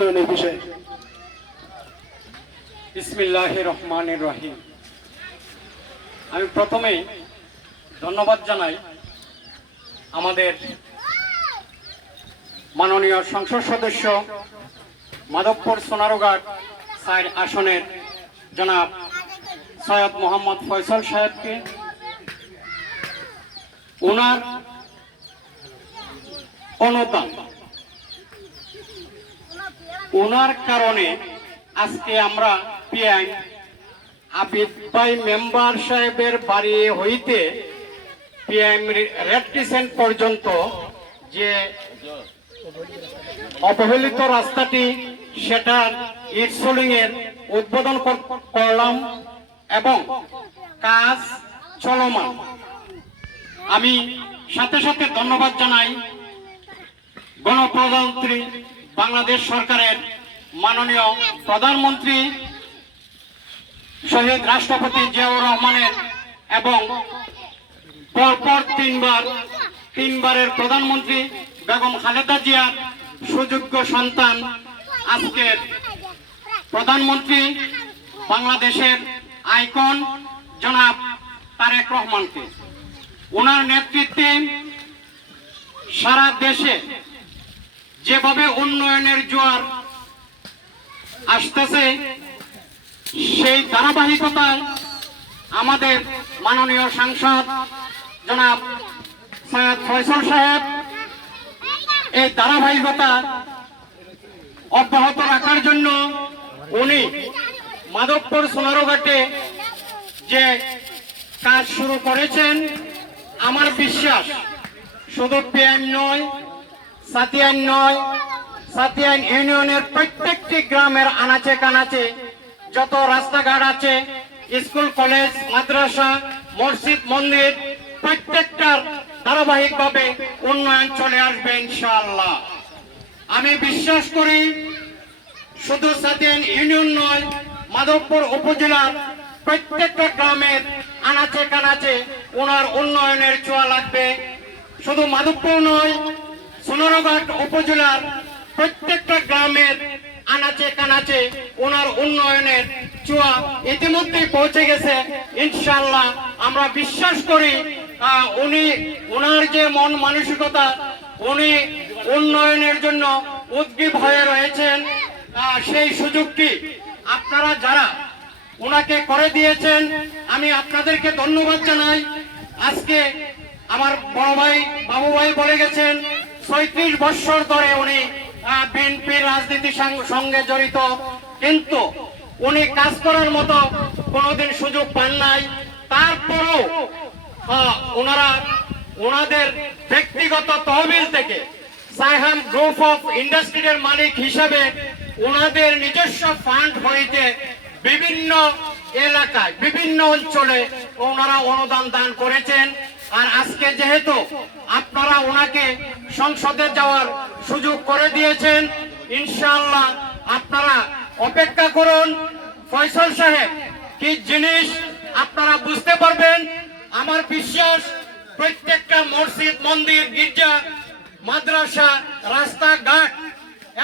উন্নয়নের বিষয়ে। বিসমিল্লাহির রহমানির রহিম। আমি প্রথমেই ধন্যবাদ জানাই আমাদের মাননীয় সংসদ সদস্য মাধবপুর সোনারুঘাট ৪ আসনের জনাব সৈয়দ মোহাম্মদ ফয়সাল সাহেবকে। ওনার অনুদান, ওনার কারণে আজকে আমরা পিএম আবিদ ভাই মেম্বার সাহেবের বাড়ি হইতে পিএম রেড ক্রিসেন্ট পর্যন্ত যে অবহেলিত রাস্তাটি, সেটার ইট সোলিং এর উদ্বোধন করলাম এবং কাজ চলমান। আমি সাথে সাথে ধন্যবাদ জানাই গণপ্রজাতন্ত্রী বাংলাদেশ সরকারের মাননীয় প্রধানমন্ত্রী শহীদ রাষ্ট্রপতি জিয়াউর রহমানের এবং পরপর তিনবারের প্রধানমন্ত্রী বেগম খালেদা জিয়ার সুযোগ্য সন্তান আজকের প্রধানমন্ত্রী বাংলাদেশের আইকন জনাব তারেক রহমানকে। ওনার নেতৃত্বে সারা দেশে যেভাবে উন্নয়নের জোয়ার আসতেছে, সেই ধারাবাহিকতায় আমাদের মাননীয় সাংসদ জনাব সৈয়দ ফয়সাল সাহেব এই ধারাবাহিকতা অব্যাহত রাখার জন্য উনি মাধবপুর সোনারুঘাটে যে কাজ শুরু করেছেন, আমার বিশ্বাস শুধু পিএম নয়, সাতিয়ান ইউনিয়নের প্রত্যেকটি গ্রামের আনাচে কানাচে যত রাস্তাঘাট আছে, স্কুল কলেজ মাদ্রাসা মসজিদ মন্দির, প্রত্যেকটার ধারাবাহিকভাবে উন্নয়ন চলে আসবে ইনশাআল্লাহ। আমি বিশ্বাস করি শুধু সাতিয়ান ইউনিয়ন নয়, মাধবপুর উপজেলার প্রত্যেকটা গ্রামের আনাচে কানাচে ওনার উন্নয়নের ছোঁয়া লাগবে। শুধু মাধবপুর নয়, সোনারুঘাট উপজেলার প্রত্যেকটা গ্রামের আনাচে কানাচে ওনার উন্নয়নের ছোঁয়া ইতিমধ্যে পৌঁছে গেছে ইনশাআল্লাহ। আমরা বিশ্বাস করি উনি ওনার যে মন মানসিকতা, উনি উন্নয়নের জন্য উদ্গ্রীব হয়ে রয়েছেন। সেই সুযোগটি আপনারা যারা ওনাকে করে দিয়েছেন, আমি আপনাদেরকে ধন্যবাদ জানাই। আজকে আমার বড় ভাই বাবু ভাই বলে গেছেন ৩৬ বছর ধরে উনি বিএনপির রাজনীতির সঙ্গে জড়িত, কিন্তু উনি কাজ করার মতো কোনোদিন সুযোগ পান নাই। তারপরও ওনাদের ব্যক্তিগত তহবিল থেকে সাইহাম গ্রুপ অফ ইন্ডাস্ট্রির মালিক হিসাবে ওনাদের নিজস্ব ফান্ড হইতে বিভিন্ন এলাকায় বিভিন্ন অঞ্চলে ওনারা অনুদান দান করেছেন। আর আজকে যেহেতু আপনারা ওনাকে সংসদে যাওয়ার সুযোগ করে দিয়েছেন, ইনশাআল্লাহ আপনারা অপেক্ষা করুন। ফয়সাল সাহেব কি জিনিস আপনারা বুঝতে পারবেন। আমার বিশ্বাস প্রত্যেকটা মসজিদ মন্দির গির্জা মাদ্রাসা রাস্তাঘাট,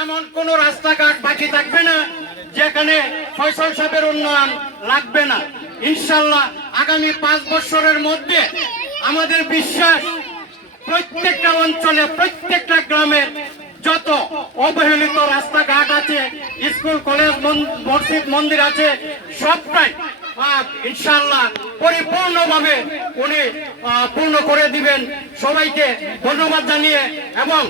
এমন কোন রাস্তাঘাট বাকি থাকবে না যেখানে ফয়সাল সাহেবের উন্নয়ন লাগবে না। ইনশাআল্লাহ আগামী 5 বছরের মধ্যে আমাদের বিশ্বাস প্রত্যেকটা অঞ্চলে প্রত্যেকটা গ্রামের যত অবহেলিত রাস্তাঘাট আছে, স্কুল কলেজ মসজিদ মন্দির আছে, সবটাই ইনশাআল্লাহ পরিপূর্ণভাবে উনি পূর্ণ করে দিবেন। সবাইকে ধন্যবাদ জানিয়ে এবং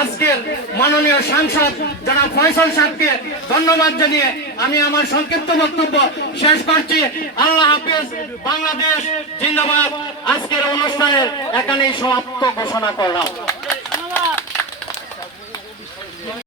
আজকের মাননীয় সাংসদ জনাব ফয়সাল সাহেবকে ধন্যবাদ জানিয়ে আমি আমার সংক্ষিপ্ত বক্তব্য শেষ করছি। আল্লাহ হাফেজ। বাংলাদেশ জিন্দাবাদ। আজকের অনুষ্ঠানের এখানেই সমাপ্ত ঘোষণা করলাম।